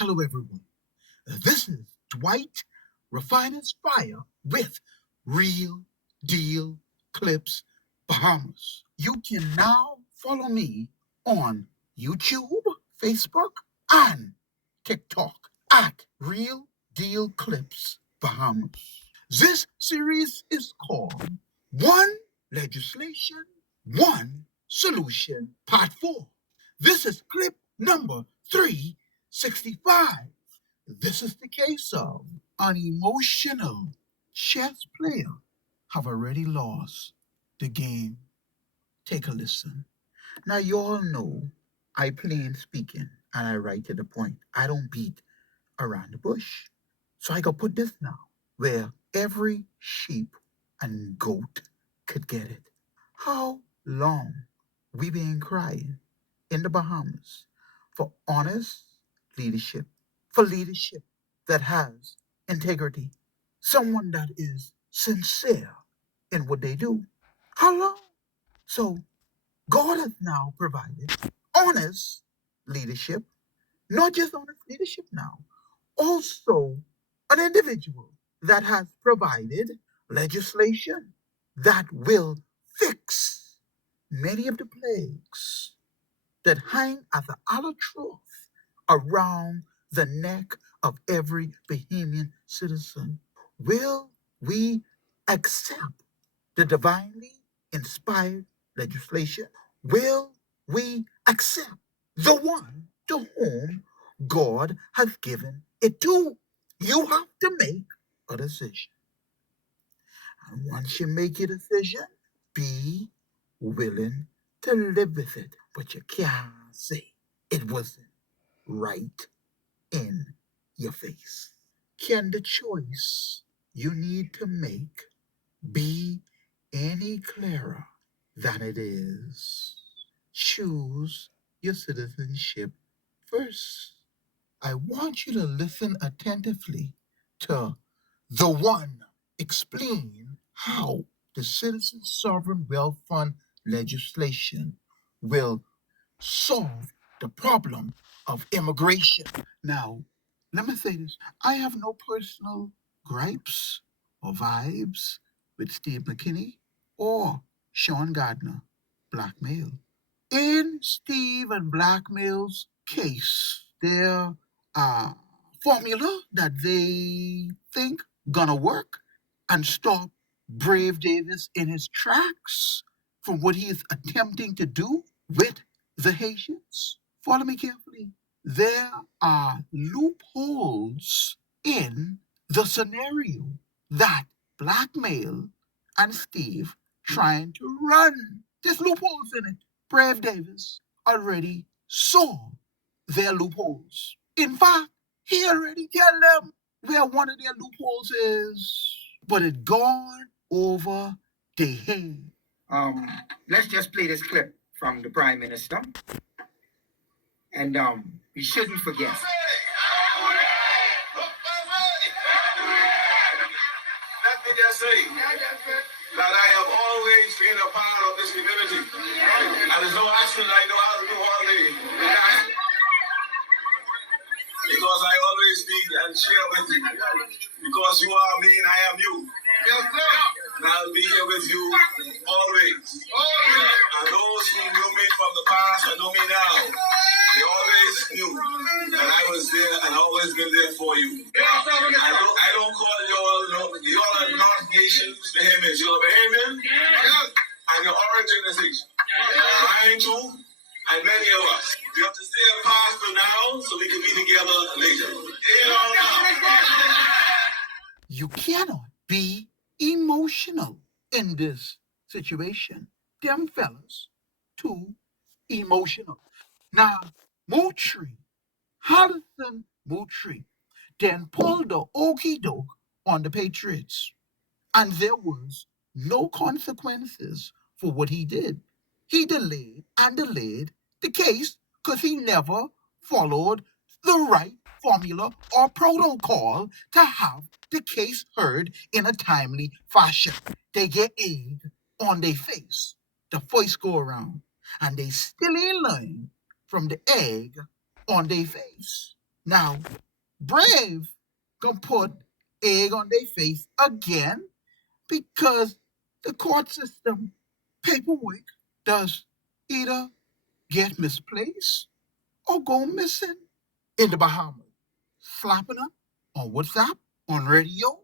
Hello, everyone. This is Dwight Refiner's Fire with Real Deal Clips Bahamas. You can now follow me on YouTube, Facebook, and TikTok at Real Deal Clips Bahamas. This series is called One Legislation, One Solution, Part 4. This is clip number 365. This is the case of an emotional chess player have already lost the game. Take a listen. Now, you all know I plain speaking and I write to the point. I don't beat around the bush. So I got put this now where every sheep and goat could get it. How long we been crying in the Bahamas for honest leadership, for leadership that has integrity, someone that is sincere in what they do. How long? So God has now provided honest leadership, not just honest leadership now, also an individual that has provided legislation that will fix many of the plagues that hang as an albatross around the neck of every Bahamian citizen. Will we accept the divinely inspired legislation? Will we accept the one to whom God has given it to? You have to make a decision. And once you make your decision, be willing to live with it. But you can't say it wasn't right in your face. Can the choice you need to make be any clearer than it is? Choose your citizenship first. I want you to listen attentively to the one explain how the Citizen Sovereign Wealth Fund legislation will solve the problem of immigration. Now, let me say this. I have no personal gripes or vibes with Steve McKinney or Sean Gardner, blackmail. In Steve and Blackmail's case, their formula that they think gonna work and stop Brave Davis in his tracks from what he is attempting to do with the Haitians. Follow me carefully. There are loopholes in the scenario that Blackmail and Steve trying to run. There's loopholes in it. Brave Davis already saw their loopholes. In fact, he already tell them where one of their loopholes is, but it gone over their head. Let's just play this clip from the Prime Minister, and we shouldn't forget. Let me just say that I have always been a part of this community, and there's no action I know how to do all day. Because I always be and share with you. Because you are me and I am you. Yes, sir. And I'll be here with you always. And those who knew me from the past and know me now, they always knew that I was there and always been there for you. I don't call you all, you all are North Nations Bahamians. You're Bahamian, and your origin is Haitian. Mine too, and many of us. We have to stay apart for now so we can be together later. You cannot be emotional in this situation. Them fellas, too emotional. Now, Moultrie, Harrison Moultrie, then pulled the okie doke on the Patriots. And there was no consequences for what he did. He delayed and delayed the case because he never followed the right formula or protocol to have the case heard in a timely fashion. They get egg on their face the first go around, and they still ain't learn from the egg on their face. Now, Brave can put egg on their face again because the court system paperwork does either get misplaced or go missing in the Bahamas. Slapping up on WhatsApp, on radio,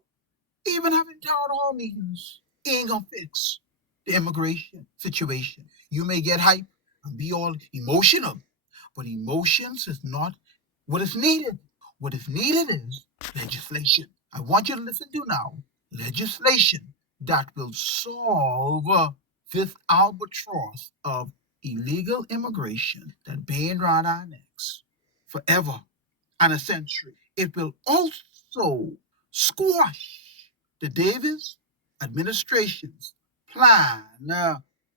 even having town hall meetings ain't gonna fix the immigration situation. You may get hype and be all emotional, but emotions is not what is needed. What is needed is legislation. I want you to listen to now. Legislation that will solve this albatross of illegal immigration that been around our necks forever and a century. It will also squash the Davis administration's plan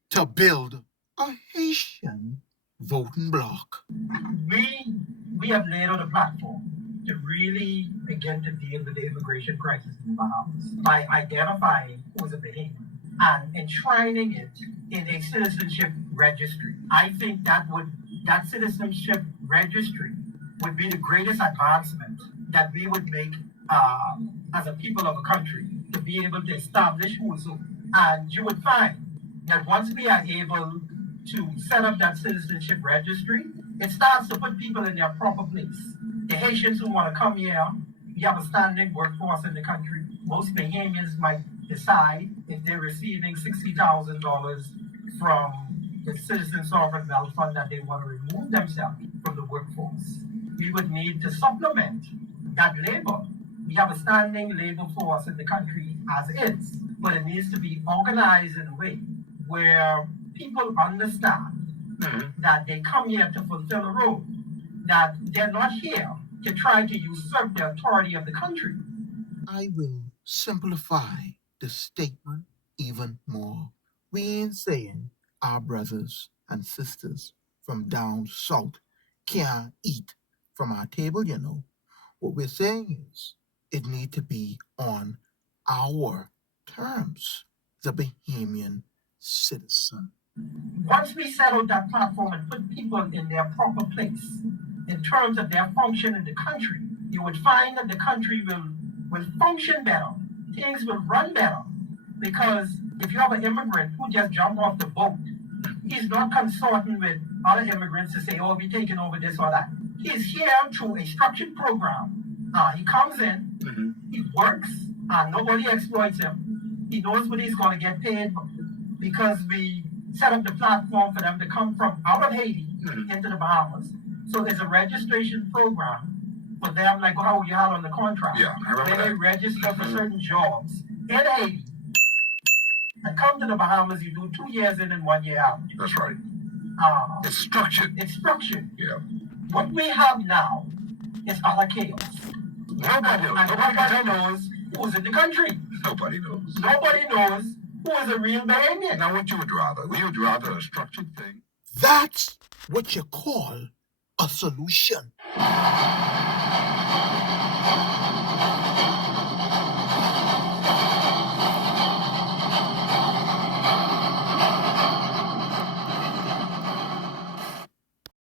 to build a Haitian voting bloc. We have laid out a platform to really begin to deal with the immigration crisis in the Bahamas by identifying who is a Bahamian and enshrining it in a citizenship registry. I think that citizenship registry would be the greatest advancement that we would make as a people of a country to be able to establish who is who. And you would find that once we are able to set up that citizenship registry, it starts to put people in their proper place. The Haitians who want to come here, we have a standing workforce in the country. Most Bahamians might decide if they're receiving $60,000 from the Citizen Sovereign Wealth Fund that they want to remove themselves from the workforce. We would need to supplement that labor. We have a standing labor force in the country as is, but it needs to be organized in a way where people understand that they come here to fulfill a role, that they're not here to try to usurp the authority of the country. I will simplify the statement even more. We ain't saying our brothers and sisters from down south can't eat from our table, you know. What we're saying is it need to be on our terms, the Bahamian citizen. Once we settle that platform and put people in their proper place in terms of their function in the country, you would find that the country will function better. Things will run better. Because if you have an immigrant who just jumped off the boat, he's not consorting with other immigrants to say, oh, we're taking over this or that. He's here through a structured program. He comes in, he works, nobody exploits him. He knows what he's going to get paid because we set up the platform for them to come from out of Haiti into the Bahamas. So there's a registration program for them, like how you had on the contract. Yeah, I remember they register for certain jobs in Haiti and come to the Bahamas. You do 2 years in and 1 year out. That's right. It's structured. It's structured. Yeah. What we have now is utter chaos. Nobody knows who's in the country. Nobody knows. Nobody knows who is a real Bahamian. Now, what you would rather? You would rather a structured thing? That's what you call a solution.